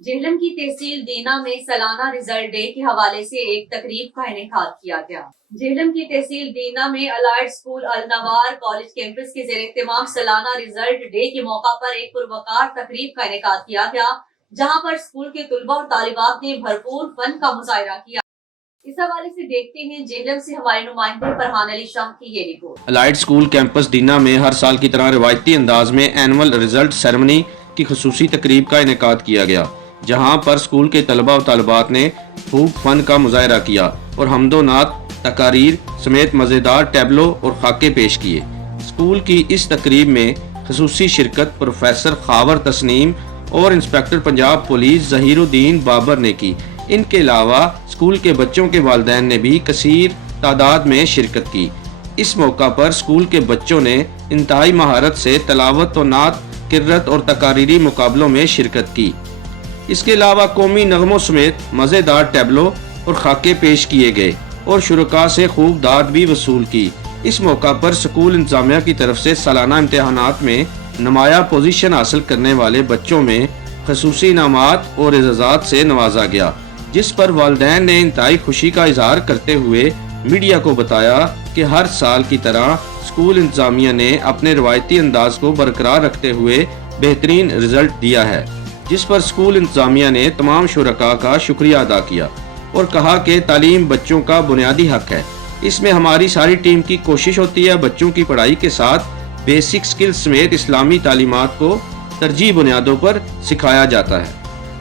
جہلم کی تحصیل دینا میں سالانہ رزلٹ ڈے کے حوالے سے ایک تقریب کا انعقاد کیا گیا۔ جہلم کی تحصیل دینا میں الائڈ اسکول النوار کالج کیمپس کے زیر اہتمام سالانہ رزلٹ ڈے کے موقع پر ایک پروقار تقریب کا انعقاد کیا گیا، جہاں پر اسکول کے طلباء اور طالبات نے بھرپور فن کا مظاہرہ کیا۔ اس حوالے سے دیکھتے ہیں جہلم سے ہمارے نمائندے فرحان علی شاہ کی یہ رپورٹ۔ الائڈ اسکول کیمپس دینا میں ہر سال کی طرح روایتی انداز میں اینول رزلٹ سیرمنی کی خصوصی تقریب کا انعقاد کیا گیا، جہاں پر اسکول کے طلباء و طالبات نے خوب فن کا مظاہرہ کیا اور حمد و نعت، تقاریر سمیت مزیدار ٹیبلو اور خاکے پیش کیے۔ اسکول کی اس تقریب میں خصوصی شرکت پروفیسر خاور تسنیم اور انسپکٹر پنجاب پولیس ظہیر الدین بابر نے کی۔ ان کے علاوہ اسکول کے بچوں کے والدین نے بھی کثیر تعداد میں شرکت کی۔ اس موقع پر اسکول کے بچوں نے انتہائی مہارت سے تلاوت و نعت، قرت اور تقاریری مقابلوں میں شرکت کی۔ اس کے علاوہ قومی نغموں سمیت مزیدار ٹیبلو اور خاکے پیش کیے گئے اور شرکاء سے خوب داد بھی وصول کی۔ اس موقع پر اسکول انتظامیہ کی طرف سے سالانہ امتحانات میں نمایاں پوزیشن حاصل کرنے والے بچوں میں خصوصی انعامات اور اعزازات سے نوازا گیا، جس پر والدین نے انتہائی خوشی کا اظہار کرتے ہوئے میڈیا کو بتایا کہ ہر سال کی طرح اسکول انتظامیہ نے اپنے روایتی انداز کو برقرار رکھتے ہوئے بہترین رزلٹ دیا ہے، جس پر اسکول انتظامیہ نے تمام شرکاء کا شکریہ ادا کیا اور کہا کہ تعلیم بچوں کا بنیادی حق ہے۔ اس میں ہماری ساری ٹیم کی کوشش ہوتی ہے بچوں کی پڑھائی کے ساتھ بیسک سکل سمیت اسلامی تعلیمات کو ترجیحی بنیادوں پر سکھایا جاتا ہے۔